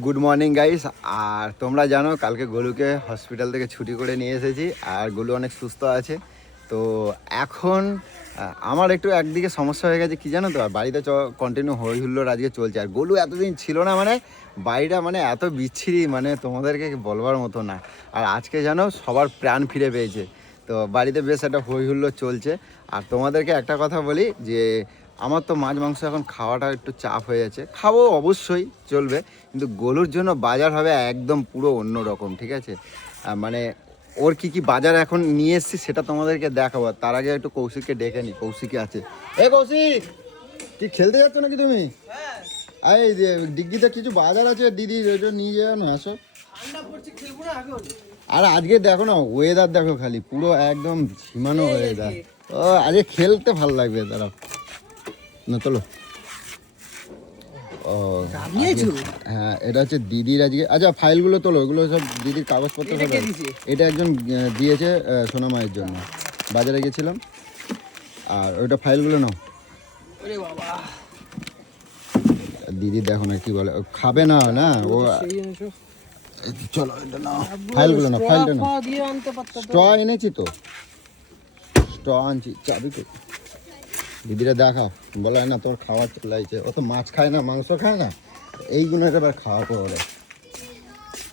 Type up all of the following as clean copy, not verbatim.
Good morning guys. আর তোমরা জানো কালকে গোলুকে হসপিটাল থেকে ছুটি করে নিয়ে এসেছি, আর গোলু অনেক সুস্থ আছে। তো এখন আমার একটু একদিকে সমস্যা হয়ে গেছে কি জানো তো, আর বাড়িতে কন্টিনিউ হই হুল্লোড় আজকে চলছে। আর গোলু এতদিন ছিল না, মানে বাড়িটা মানে এত বিচ্ছিরি, মানে তোমাদেরকে বলবার মতো না। আর আজকে জানো সবার প্রাণ ফিরে পেয়েছে, তো বাড়িতে বেশ একটা হই হুল্লোড় চলছে। আর তোমাদেরকে একটা কথা বলি যে আমার তো মাছ মাংস এখন খাওয়াটা একটু চাপ হয়ে যাচ্ছে, খাবো অবশ্যই চলবে, কিন্তু গোলুর জন্য বাজার হবে একদম পুরো অন্য রকম, ঠিক আছে? মানে ওর কি কি বাজার এখন নিয়ে এসেছি সেটা তোমাদেরকে দেখাবো। তার আগে একটু কৌশিককে ডেকে নি, কৌশিকে আছে। এ কৌশিক, কি খেলতে যাচ্ছ নাকি তুমি? এই যে ডিগ্গিতে কিছু বাজার আছে দিদি, ওইটা নিয়ে যাও না, আসো। আর আজকে দেখো না ওয়েদার দেখো, খালি পুরো একদম ঝিমানো ওয়েদার। ও আজকে খেলতে ভালো লাগবে, দাঁড়াও না তোলো। ও হ্যাঁ, এটা হচ্ছে দিদির আজকে। আচ্ছা ফাইলগুলো তোলো, ওগুলো সব দিদির কাগজপত্র। এটা একজন দিয়েছে সোনা মায়ের জন্য, বাজারে গেছিলাম। আর ওইটা ফাইলগুলো নাও। দিদি দেখো না কি বলে, খাবে না না ও। চলো এটা নাও, ফাইলগুলো নাও, ফাইলটা নাও। স্ট্র এনেছি তো, স্ট্র আনছি, চাবি কই? দিদিরা দেখা বলে না তোর খাওয়া চলাইছে, ও তো মাছ খায় না, মাংস খায় না, এইগুলো এবার খাওয়া করে।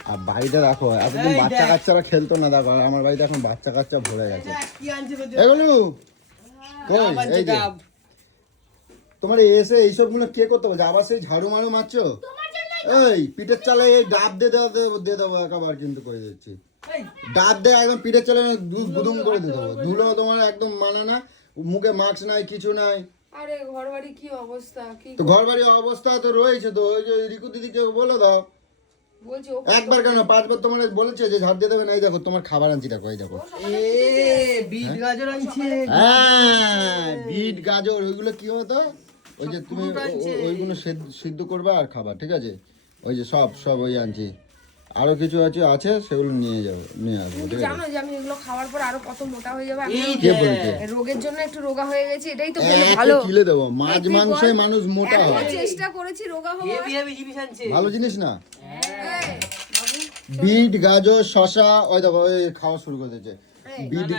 আর বাড়িতে দেখো এতদিন বাচ্চা কাচ্চারা খেলতো না, দেখো আমার বাড়িতে এখন বাচ্চা কাচ্চা ভরে গেছে। এগুলো কই? এই যে তোমার এসে এইসবগুলো কে করতে হবে? আবার সেই ঝাড়ু মারু মারছো? এই পিঠের চালে এই ডাব দিয়ে দেবো একেবারে, কিন্তু করে দিচ্ছি। ডাব দিয়ে একদম পিঠের চালে দুদুম করে দিয়ে দেবো। ধুলো তোমার একদম মানা না, মুখে মাস্ক নাই, কিছু নাই। আরে ঘরবাড়ি কি অবস্থা, কি তো ঘরবাড়ির অবস্থা তো রয়েছে, তো ওই যে রিকু দিদিকে বলে দাও। বলছি একবার কেন 5 বার তোমার বলেছে যে ঝাড় দিয়ে দেবে না। এই দেখো তোমার খাবার আনছি, দেখো এই দেখো, বিট গাজর আনছে। হ্যাঁ বিট গাজর, ওইগুলো কি হতো, ওই যে তুমি ওইগুলো সিদ্ধ করবে আর খাবার, ঠিক আছে? ওই যে সব ওই আনছি। আরো কিছু আছে সেগুলো নিয়ে আসবো, ঠিক আছে? জানো যে আমি এগুলো খাওয়ার পর আরো কত মোটা হয়ে যাবে। কে বলছে? রোগের জন্য একটু রোগা হয়ে গেছি, এটাই তো বলে ভালো। কিলে দেবো, মাছ মাংসে মানুষ মোটা হয়। চেষ্টা করেছি রোগা হওয়ার। ভালো জিনিস না। বিট গাজর শশা, ওই দেখো ওই খাওয়া শুরু করে দিয়েছে। বিট,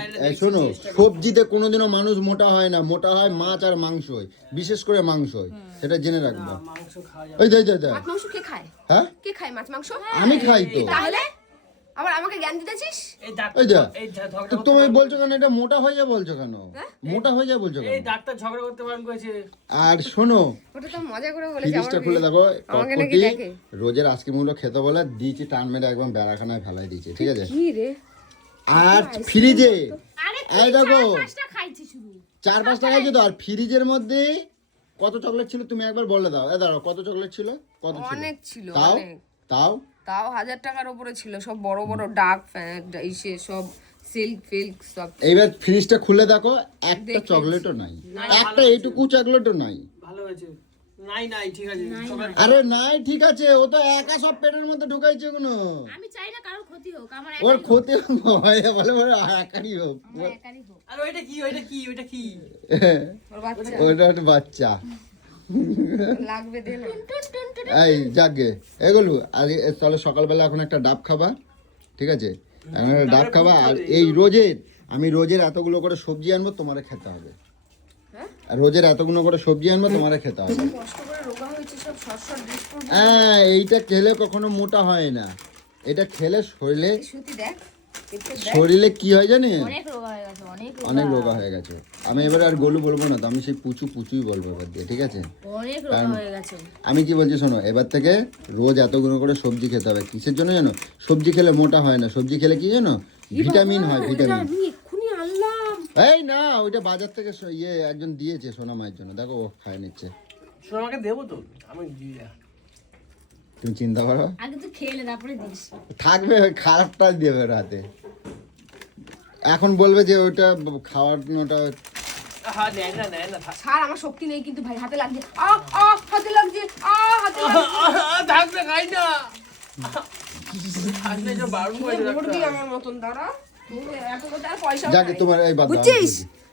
শোনো, সবজিতে কোনোদিনও মানুষ মোটা হয় না, মোটা হয় মাছ আর মাংসই, বিশেষ করে মাংসই, সেটা জেনে রাখবে। ওই দে মাছ মাংস কে খায়? হ্যাঁ কে খায় মাছ মাংস? আমি খাই তো। তাহলে আবার আমাকে জ্ঞান দিতেছিস? ওই যা, তুমি বলছো কেন এটা মোটা হয়ে যায় বলছো কেন? মোটা হয়ে যায় বলছো কেন? এই ডাক্তার ঝগড়া করতে বারণ করেছে। আর শোনো, ওটা তো মজা করে বলেছে। ফ্রিজটা খুলে দেখো, আমাকে নাকি টকটি দেখে রোজের আইসক্রিমগুলো খেতে বলে দিয়েছি, টান মেরে একদম বেড়াখানায় ফেলাই দিয়েছে, ঠিক আছে? কি রে? আর ফ্রিজে এই দেখো 4-5টা খাইছি শুধু। 4-5টা খাইছো তো। আর ফ্রিজের মধ্যে কত চকলেট ছিল তুমি একবার বলে দাও। দাঁড়াও, কত চকলেট ছিল? কত ছিল? অনেক ছিল, তাও অনেক। তাও তাও 1000 টাকার উপরে ছিল, সব বড় বড় ডার্ক ইসে সব সিল্ক সব। এইবার ফ্রিজটা খুলে দেখো, একটা চকলেটও নাই, একটা এইটুকু চকলেটও নাই। ভালো হয়েছে। নাই ঠিক আছে। আরে নাই ঠিক আছে, ও তো একা সব পেটের মধ্যে ঢুকাইছে কোনো। আমি চাই না কারোর ক্ষতি হোক, আমার ওর ক্ষতি হয় বলে একারই হোক। একারই হোক। আর ওইটা কি? ওর বাচ্চা ওইটা একটা বাচ্চা লাগবে দে না। এই যাকে এগুলো আগে তাহলে সকালবেলা এখন একটা ডাব খাবা, ঠিক আছে? এখন একটা ডাব খাবা। আর এই রোজের এতগুলো করে সবজি আনবো, তোমারে খেতে হবে। আর রোজের এতগুলো করে সবজি আনবো, তোমারে খেতে হবে। কষ্ট করে রোগা হয়েছে, সব সরসর ড্রেস পরবো। হ্যাঁ, এইটা খেলে কখনো মোটা হয় না। এটা খেলে সুতি দেখ, শরীরে কি হয় জানি, অনেক রোগা হয়ে গেছে, অনেক রোগা হয়ে গেছে। আমি এবার আর গোলু বলবো না তো, আমি সেই পুচুই বলবো এবার দিয়ে, ঠিক আছে? অনেক রোগা হয়ে গেছে। আমি কি বলছি শোনো, এবার থেকে রোজ এতগুলো করে সবজি খেতে হবে। কিসের জন্য জানো? সবজি খেলে মোটা হয় না, সবজি খেলে কি জানো, ভিটামিন হয়, ভিটামিন। আমি এক্ষুনি আনলাম। এই না, ওইটা বাজার থেকে একজন দিয়েছে সোনা মায়ের জন্য, দেখো ও খায় নিচ্ছে। সোনামাকে দেবো তো আমি দিয়ে। তুমি চিন্তা করো, আগে তো খেলে তারপরে দিস। থাকবে খারাপটা দেবে রাতে, এখন বলবে যে ওইটা খাওয়ানোটা। হ্যাঁ নেয় না ছাড়, আমার শক্তি নেই কিন্তু ভাই, হাতে লাগছে। হাতে লাগছে, হাতে থাকবে খাই না। থাকলে যে বারণ করে লাগছে। আমার মতন দাঁড়া, এত কথা আর পয়সা যাকে তোমার এই বাদ দাও, বুঝছিস?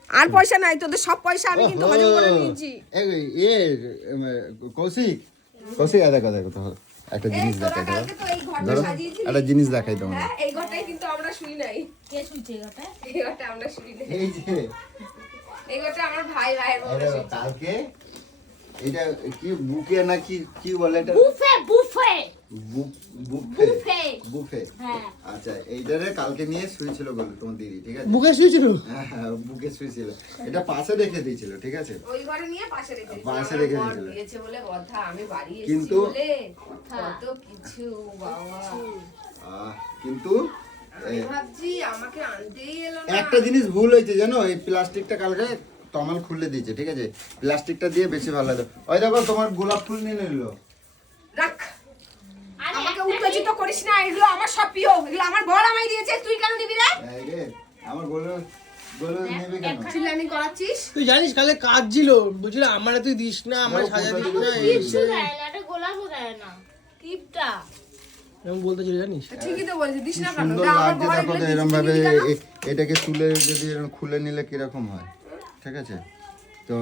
আর পয়সা নাই, তোদের সব পয়সা আমি কিন্তু হজম করে নিয়েছি। কৌশিক দেখো একটা জিনিস তোরা দেখাই দাও কালকে তো এই ঘরটা ধরো সাজিয়েছিলি। একটা জিনিস দেখাই তোমার হ্যাঁ, এই ঘরটায় কিন্তু আমরা শুই নাই। কে শুনছে এটা? এই ঘরটা আমরা শুই নাই। এই যে এই ঘরটা আমার ভাইয়ের বউরা এটা শুয়েছে। কালকে এটা কি বুকে না কি কি বলে এটা buffet buffet buffet buffet. Buffet হ্যাঁ। আচ্ছা এইটারে কালকে নিয়ে শুয়েছিল বলে তোমার দিদি ঠিক আছে বুকে শুয়েছিল হ্যাঁ বুকে শুয়েছিল এটা পাশে রেখে দিয়েছিল ঠিক আছে ওই ঘরে নিয়ে পাশে রেখে দিয়েছি। পাশে আমার রেখে বর দিয়েছিল। দিয়েছে বলে কথা, আমি বাড়ি এসেছি কিন্তু- বলে কত কিছু বাবা। কিন্তু আমি ভাবছি আমাকে আনতেই এলো না। একটা জিনিস ভুল হয়েছে জানো এই প্লাস্টিকটা কালকে তমাল খুলে দিয়েছে ঠিক আছে প্লাস্টিকটা দিয়ে বেশি ভালো লাগে ওই দেখো তোমার গোলাপ ফুল নিয়ে নিল রাখ। আরে আমাকে একটা উত্তেজিত করিস না, এগুলো আমার সব প্রিয়, এগুলো আমার বর আমায় দিয়েছে, তুই কেন দিবি রে? এই রে আমার গোলো গোলো নেবে কেন চিল্লানি করাচ্ছিস? তুই জানিস কালে কাজ ছিল বুঝলি আমারে তুই দিস না আমার যাও, সাজা দিস কোথায় না দিবি? এই কিচ্ছু দেয় না, এটা গোলাপও দেয় না। কিপটা। এরকম বলতেছিল জানিস ঠিকই তো বলছিস, দিস কি না কেন? সুন্দর যা আমার লাগছে ঘরে দেখো তো এগুলো এরকম ভাবে দিচ্ছি, দিবি কেন? এটাকে তুলে যদি এরকম খুলে নিলে কিরকম হয় ঠিক আছে তো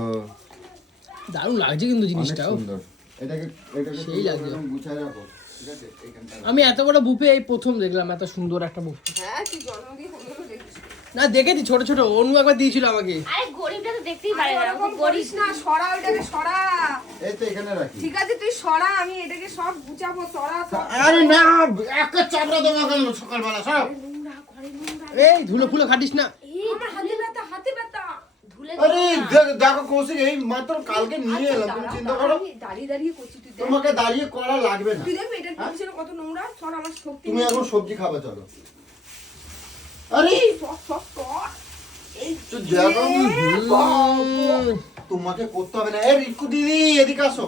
দারুণ লাগছে কিন্তু অনেক জিনিসটাও সুন্দর এটাকে এটাকে সেই তুলে লাগছে। এরকম গুছায় রাখো ঠিক আছে এইখানটা আমি এত বড় বুফে এই প্রথম দেখলাম এত সুন্দর একটা বুফে হ্যাঁ, তুই জন্মদিন হলো দেখিস। না দেখেছি ছোট ছোট অনু একবার দিয়েছিল আমাকে আরে গরিবটা তো দেখতেই পারে আরে না, ওরকম ও করিস গরিব। না, সরা ওটাকে সরা। এই তো এখানে রাখি ঠিক আছে তুই সরা, আমি এটাকে সব গুছাবো, সরা সব। আরে না একটা চাপড়া দেবো কেন সকালবেলা সব নোংরা করে নোংরা। এই ধুলো ফুলো খাটিস না আমার হাতে ব্যথা, হাতে ব্যথা। ধুলে আরে দেখো কৌশিক এই মাত্র কালকে নিয়ে এলাম তুমি চিন্তা করো দাঁড়িয়ে দাঁড়িয়ে করছি, তুই দেখ। তোমাকে দাঁড়িয়ে করা লাগবে না তুই দেখবি এটার পিছনে কত নোংরা, সর আমার শক্তি তুমি নেই। এখন সবজি খাবে চলো আরে সর, সর, সর। এই তো দেখো উম, তোমাকে করতে হবে না এই রিকু দিদি এদিকে আসো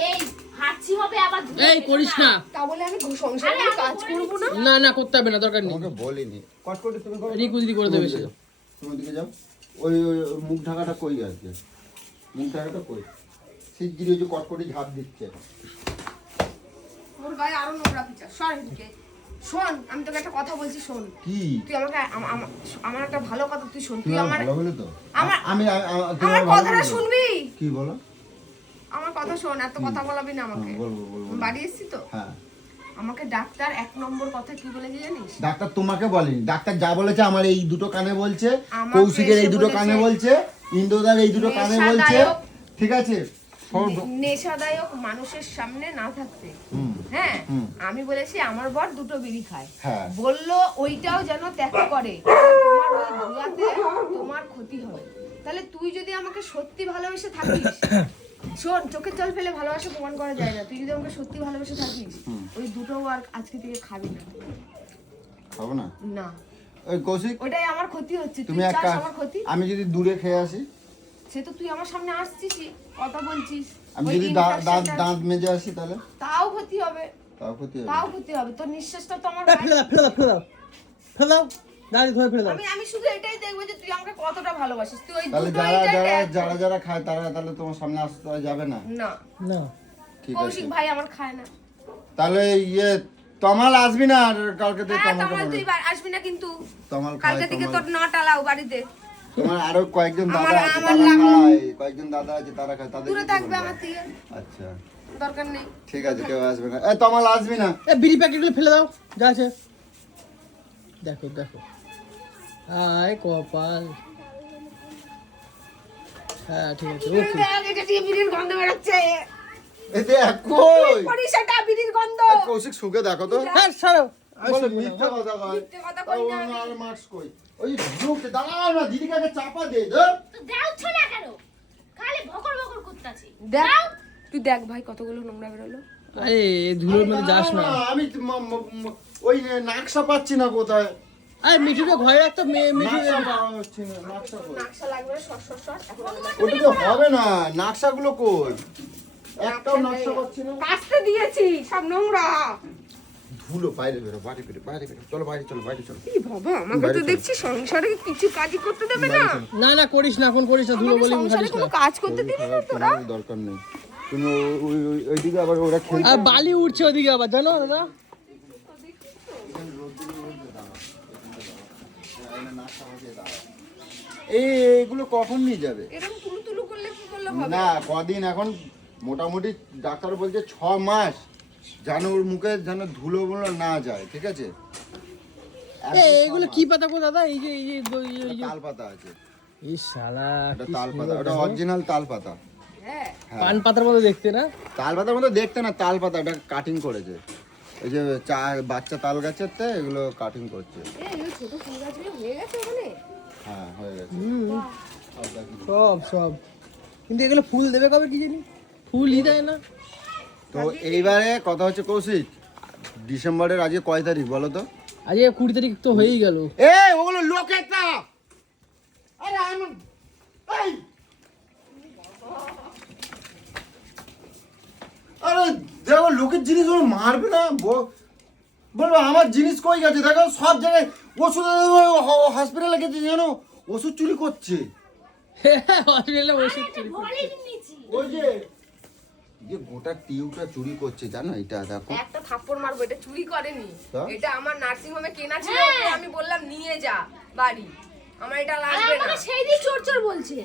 এই হাঁচি হবে আবার ধুলে এই ফেলো করিস না তা বলে আমি সংসারে আরে আমি কাজ করে করবো না? না না করতে হবে না দরকার নেই তোমাকে বলিনি কট করে তুমি করো রিকু দিদি করে দেবে সে। তুমি দিকে যাও ওই ওই ওই মুখ ঢাকাটা কই আছে মুখ ঢাকাটা কই শিগগিরি ওই যে কট করে ঝাঁপ দিচ্ছে ওর গায়ে আরো নোংরা পিছা, সর এদিকে। শোন, আমি তোকে একটা কথা বলছি, শোন। কি তুই আমাকে আমার একটা ভালো কথা তুই শোন, তুই তুমি আমার ভালো বলে তো আমার- আমি আমার কথাটা শুনবি? কি বলো আমার কথা শোন, এত কথা বলাবি না আমাকে। হ্যাঁ, বলবো বলবো আমি বাড়ি এসেছি তো, হ্যাঁ আমাকে ডাক্তার 1 নম্বর কথা কি বলেছে জানিস? ডাক্তার তোমাকে বলেনি ডাক্তার যা বলেছে আমার এই দুটো কানে বলছে আমাকে কৌশিকের এই এসে দুটো বলেছে, কানে বলছে ইন্দ্রদার এই দুটো কানে বলছে নেশাদায়ক- ঠিক আছে নেশাদায়ক মানুষের সামনে না থাকতে। হুম, হ্যাঁ, হুম। আমি বলেছি আমার বর 2টো বিড়ি খায়, হ্যাঁ বললো ওইটাও যেন ত্যাগ করে, তোমার ওই ধুলাতে তোমার ক্ষতি হবে। তাহলে তুই যদি আমাকে সত্যি ভালোবেসে থাকিস, শোন, চোখের জল ফেলে ভালোবাসা প্রমাণ করা যায় না, তুই যদি আমাকে সত্যি ভালোবেসে থাকিস, ওই দুটো আর আজকে থেকে খাবি না। খাবো না না, ওই কৌশিক ওটাই আমার ক্ষতি হচ্ছে, তুই তুমি চাস একটা আমার ক্ষতি? আমি যদি দূরে খেয়ে আসি সে তো তুই আমার সামনে আসছিস, কথা বলছিস, আমি ওই যদি infection টা- দাঁত মেজে আসি তাহলে তাও ক্ষতি হবে, তাও ক্ষতি হবে তাও ক্ষতি হবে, তোর নিঃশ্বাসটা তো আমার এই, ফেলে দাও ফেলে দাও ফেলে দাও ফেলে দাও দাঁড়িয়ে ধরে ফেলে দাও আমি শুধু এটাই দেখবো যে তুই আমাকে কতটা ভালোবাসিস, তুই ওই তাহলে দুটো যারা ইটা যারা ত্যাগ কর। যারা যারা খায় তারা তাহলে তোমার সামনে আসতে যাবে না না, না ঠিক আছে কৌশিক ভাই আমার খায় না। তাহলে ইয়ে তমাল আসবি না আর কালকে থেকে হ্যাঁ, তমাল তোমার তুই আসবি না কিন্তু, তমাল খায় কালকে থেকে তোর না টালাও বাড়িতে, তোমার আরো কয়েকজন দাদা আমার- আছে আমার তারা লাগবে। খায় কয়েকজন দাদা আছে তারা খায় তাদের দূরে থাকবে আমার থেকে, আচ্ছা দরকার নেই। ঠিক আছে কেউ আসবে না এই তমাল আসবি না এ বিড়ি প্যাকেটগুলো ফেলে দাও যা আছে দেখো দেখো আয় কপাল হ্যাঁ ঠিক আছে ওকে দেখ, এটা দিয়ে বিড়ির গন্ধ বেরোচ্ছে, এই দেখ কই করিস এটা বিড়ির গন্ধ। এই কৌশিক সুখে দেখো তো হ্যাঁ ছাড়ো বলে মিথ্যা কথা কয় মিথ্যে কথা কই না আমি। আর মাস্ক কই ওই ঢুকতে দাঁড়াও না দিদিকে আগে চাপা দে ধর। তো দাও না কেন? খালি ভকর ভকর করতেছি। দেখ, তুই দেখ ভাই কতগুলো নোংরা বেরোলো। আরে ধুলোর মধ্যে যাস না আমি ওই নাকশা পাচ্ছি না কোথায় আরে মিঠুকে ঘরে রাখতো মিঠু নাকশা পাওয়া যাচ্ছে না নাকশা কই নাকশা লাগবে না, সর সর সর, এখন আমি ওটা তো হবে না নাকশাগুলো কই একটাও নকশা পাচ্ছি না কাচতে দিয়েছি, সব নোংরা। ধুলো বাইরে বেরো বাইরে বেরো বাইরে বেরো চলো বাইরে চলো বাইরে চলো কি বাবা, আমাকে তো দেখছি সংসারে কিছু কাজই করতে দেবে না, না না করিস না এখন করিস না ধুলো আমাকে বলি সংসারে খাটিস কোনো না কাজ করতে দিবি না তোরা। তোমার দরকার নেই তুমি ওইদিকে আবার ওরা খেলছে আর বালি উঠছে ওদিকে আবার জানো দাদা এইগুলো কখন নিয়ে যাবে এরকম তুলু তুলু করলে কি করলে হবে? না কদিন এখন মোটামুটি ডাক্তার বলছে 6 মাস যেন ওর মুখে যেন ধুলো মুলো না যায়, ঠিক আছে? এইগুলো কি পাতা গো দাদা? এই যে তাল পাতা আছে, এই শালা এটা তাল পাতা, ওটা অরিজিনাল তাল পাতা। হ্যাঁ পান পাতার মতো দেখতে না? তাল পাতার মতো দেখতে না, তাল পাতা, এটা কাটিং করেছে। এই যে বাচ্চা তাল গাছের তে এগুলো কাটিং করছে। এই ছোট ফুল গাছগুলো হয়ে গেছে ওখানে। হ্যাঁ হয়ে গেছে। সব কিন্তু এগুলো ফুল দেবে কবে কি জানি, ফুলই দেয় না। তো এইবারে কথা হচ্ছে কৌশিক, ডিসেম্বরের আজকে কয় তারিখ বলো তো? আজকে 20 তারিখ তো হয়েই গেল। এই ওগুলো লোকের না, আরে আমি এই আরে দেখো লোকের জিনিস ওরা মারবে না, বলবো আমার জিনিস কই গেছে? দেখো সব জায়গায় ওষুধ, হসপিটালে গেছে জানো, ওষুধ চুরি করছে। হসপিটালে ওষুধ চুরি করে। ভরেই নিয়েছি। ওই যে গোটা টিউবটা চুরি করছে জানো, এটা দেখো। একটা থাপ্পড় মারবো, এটা চুরি করেনি, তা? এটা আমার নার্সিং হোমে কেনা ছিল, হ্যাঁ। ওকে আমি বললাম নিয়ে যা বাড়ি, আমার এটা লাগবে না। আমাকে সেই দিন চোর চোর বলছে।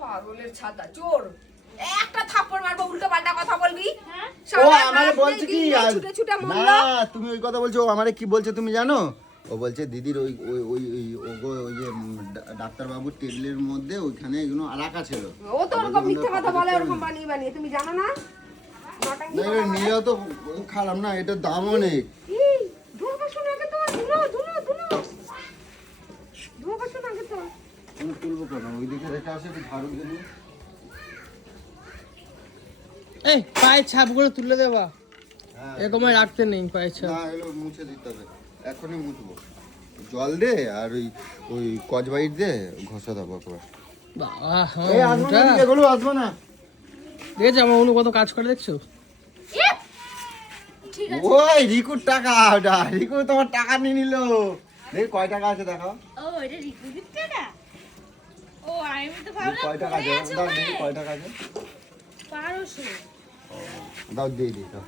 পাগলের ছাতা চোর, একটা থাপ্পড় মারবো, উল্টো পাল্টা কথা বলবি। হ্যাঁ? ও সারা আমারে রাত বলছে কি দিন আজ- ছুটে ছুটে না মরলো। তুমি ওই কথা বলছো, ও আমারে কি বলছে তুমি জানো? ও বলছে দিদির ওই ওই ওই ওই- ওই যে ডাক্তার বাবুর টেবিলের মধ্যে ওইখানে এগুলো রাখা ছিল। ও তো ওরকম মিথ্যে কথা বলে, ওরকম বানিয়ে বানিয়ে, তুমি জানো না? নটাঙ্কি না এটা নিয়ে তো খারাপ না, এটার দাম অনেক। এই, ধোয়া শোন আগে তো, ধুলো ধুলো ধুলো, ধোয়া শোন আগে তো। তুমি তুলবো কেন? ওইদিকে রেখে আসে একটু ঝাড়ু দিয়ে নিয়ে। এই পায়ের ছাপগুলো তুলে দেবা, হ্যাঁ এরকম রাখতে নেই পায়ের ছাপ। না এগুলো মুছে দিতে হবে, এখনই মুছবো। জল দে আর ওই ওই কচবাইট দে, ঘষা দেবো একবার। বাবা এই আসবো না, এগুলো আসবো না। দেখেছো আমার অনু কত কাজ করে দেখছো? ইপ! ঠিক আছে। ওই রিকুর টাকা, ওটা রিকু তোমার টাকা নিয়ে নিল। দেখি কয় টাকা আছে দেখাও। ও এটা রিকুইজিট টাকা। ও আমি তো দেখি ভাবলাম কয় টাকা পড়ে আছে, আছে দাও ওখানে। দেখি কয় টাকা আছে। 1200। দাও দিয়ে দিই দাও।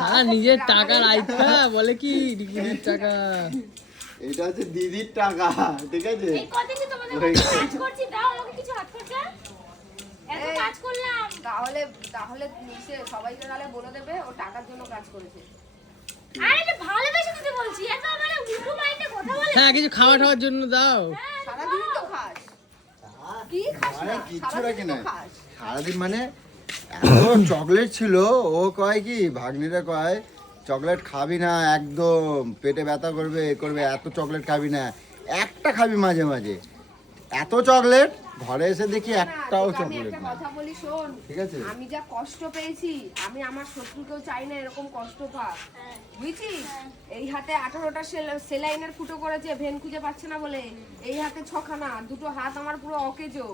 হ্যাঁ নিজের টাকার আইতা বলে কি রিকুইজিট টাকা। এটা হচ্ছে দিদির টাকা, ঠিক আছে? এই কদিনই তোমাদের ওই- মধ্যে কাজ করছি, দাও আমাকে কিছু হাত খরচা। এত এই। কাজ করলাম। তাহলে তাহলে নিচে সবাইকে তাহলে বলে দেবে ও টাকার জন্য কাজ করেছে। আরে এটা ভালোবেসে দিতে বলছি, এত মানে উল্টো মাইন্ডে কথা বলে। হ্যাঁ কিছু খাওয়া টাওয়ার জন্য দাও। সারাদিন তো খাস, কি খাস মানে না? কিচ্ছু সারাদিন রাখি তো না খাস। সারাদিন, মানে এত চকলেট ছিল। ও কয় কি ভাগ্নিরা কয় চকলেট খাবি না, একদম পেটে ব্যথা করবে, এ করবে, এত চকলেট খাবি না, একটা খাবি মাঝে মাঝে। এত চকলেট, ঘরে এসে দেখি না, একটাও তোকে আমি চকলেট একটা না। কথা বলি শোন, ঠিক আছে? আমি যা কষ্ট পেয়েছি, আমি আমার শত্রুকেও চাই না এরকম কষ্ট পাক, বুঝছিস? এই হাতে 18টা সেলাইনের ফুটো করেছে, ভেন খুঁজে পাচ্ছে না বলে। এই হাতে 6খানা, দুটো হাত আমার পুরো অকেজো।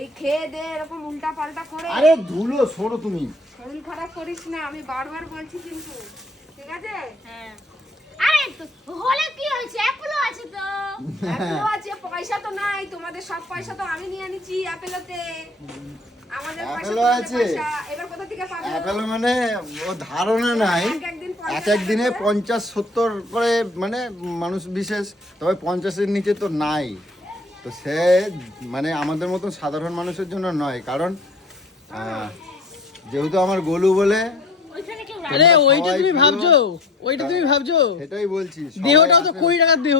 এই খেয়ে দে এরকম উল্টা পাল্টা করে আরে ধুলো সরো তুমি। শরীর খারাপ করিস না, আমি বারবার বলছি কিন্তু, ঠিক আছে? হ্যাঁ। আরে তো হলে কি হয়েছে? অ্যাপেলও আছে তো। এখনো আছে, পয়সা তো নাই, তোমাদের সব পয়সা তো আমি নিয়ে নিচ্ছি অ্যাপেলোতে। আমাদের পয়সা অ্যাপেলও তোমাদের আছে? পয়সা, এবার কোথা থেকে পাবে? অ্যাপেল মানে ও ধারণা নাই। এক এক দিনে 50-70 করে মানে মানুষ বিশেষ, তবে 50-এর নিচে তো নাই। তো সে মানে আমাদের মতন সাধারণ মানুষের জন্য নয়, কারণ যেহেতু আমার গোলু বলে, ওইখানে কেউ আরে তোমরা ওইটা সবাই তুমি প্রিয়। ভাবছো, ওইটা তুমি ভাবছো, সেটাই বলছি। সবাই দেহটাও তো আসে। 20 টাকার দেহ।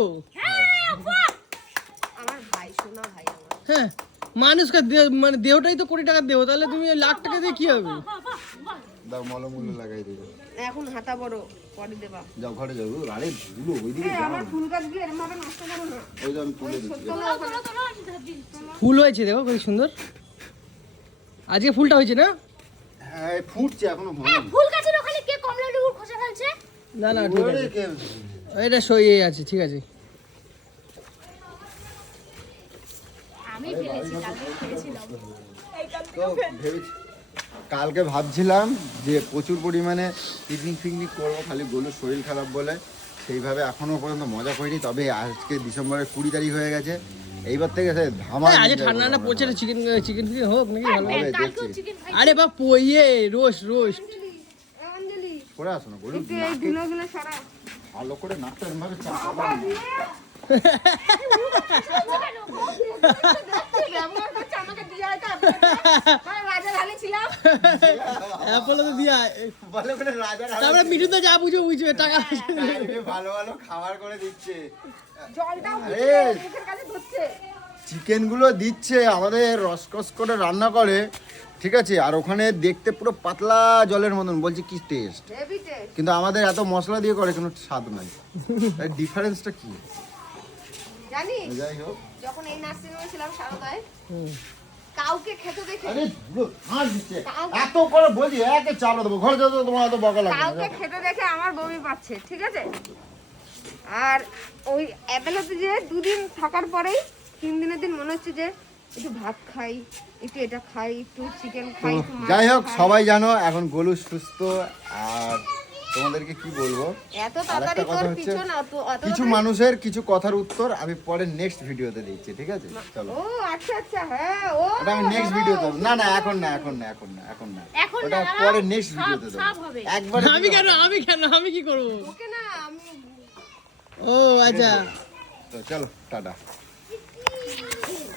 আমার ভাই, শোনা ভাই আমার। হ্যাঁ মানুষকে মানে দেহটাই তো 20 টাকার দেহ, তাহলে তুমি লাখ টাকা দিয়ে কি হবে? দাও মলমূল্য লাগাই দিবে। এখন হাতা বড় পরে দেবা। যাও ঘরে যাও। আরে ধুলো ওইদিকে এই, যাও। আমার ফুল গাছগুলো এরকম ভাবে নষ্ট করো না। ওই যে আমি তুলে দিচ্ছি। সত্য যাও। না ওখানে। ফুল হয়েছে দেখো কত সুন্দর, আজকে ফুলটা হয়েছে না? হ্যাঁ ফুটছে এখনো হয়নি। ফুল গাছের ওখানে কে কমলা লেবু খোসা ফেলছে? না না ঠিক ওরে আছে, কে- এটা সইয়ে আছে, ঠিক আছে। আমি ফেলেছি, কালকে ফেলেছিলাম। তো ভেবেছি, কালকে ভাবছিলাম যে প্রচুর পরিমাণে পিকনিক ফিকনিক করবো, খালি গোলুর শরীর খারাপ বলে সেইভাবে এখনো পর্যন্ত মজা করিনি। তবে আজকে ডিসেম্বরের 20 তারিখ হয়ে গেছে, এইবার থেকে সে ধামাল আজকে enjoy ঠান্ডা ঠান্ডা করবো পড়ছে, আমরা। চিকেন চিকেন ফিকেন হোক নাকি ভালো হবে। হবে, কালকেও দেখছি। চিকেন খাই। আরে বা পইয়ে রোস্ট রোস্ট। অঞ্জলি, করে আসো না গোলু, একটু এই ধুলোগুলো সরা। ভালো করে নাকটা এরমভাবে চাপাবা না। ব্যবহার করছে আমাকে দিয়ে আয় রাজার হালে ছিলাম। অ্যাপোলো তো দিয়া বলে বলে রাজার তারপরে মিঠু তো যা বুঝবে টাকা ভালো ভালো খাবার করে দিচ্ছে। জলটাও আরে মুখের কাছে ধরছে। চিকেন গুলো দিচ্ছে আমাদের রসকস করে রান্না করে, ঠিক আছে, আর ওখানে দেখতে পুরো পাতলা জলের মতন, বলছে কি টেস্ট, হেভি টেস্ট। কিন্তু আমাদের এত মশলা দিয়ে করে কোনো স্বাদ নাই। এর ডিফারেন্সটা কি? জানিস যাই হোক, যখন এই নার্সিংহোমে ছিলাম সারদায়, কাউকে খেতে দেখে আরে ধুলো, হাত দিচ্ছে এত করে বলছি একে চাপড়া দেবো ঘরে যাবো, তোমার এত বকা লাগবে কাউকে না। খেতে দেখে আমার বমি পাচ্ছে, ঠিক আছে। আর ওই অ্যাপেলোতে যে 2 দিন থাকার পরেই 3 দিনের দিন মনে হচ্ছে যে একটু ভাত খাই, একটু এটা খাই, একটু চিকেন তো খাই, একটু মাছ যাই হোক, খাই। সবাই জানো এখন গোলু সুস্থ। আর তোমাদেরকে কি বলবো, এত তাড়াতাড়ি আরেকটা কথা তোর হচ্ছে, পিছন অত কিছু মানুষের কিছু কথার উত্তর আমি পরে নেক্সট ভিডিওতে দিচ্ছি, ঠিক আছে? চলো, ও আচ্ছা আচ্ছা, হ্যাঁ ও ওটা আমি নেক্সট ভিডিওতে, না না এখন না, এখন না, এখন না, এখন না, এখন ওটা না, পরে নেক্সট ভিডিওতে সব দেবো হবে। একবারে। আমি কি করবো? ওকে না আমি ও আচ্ছা তো চলো টাটা।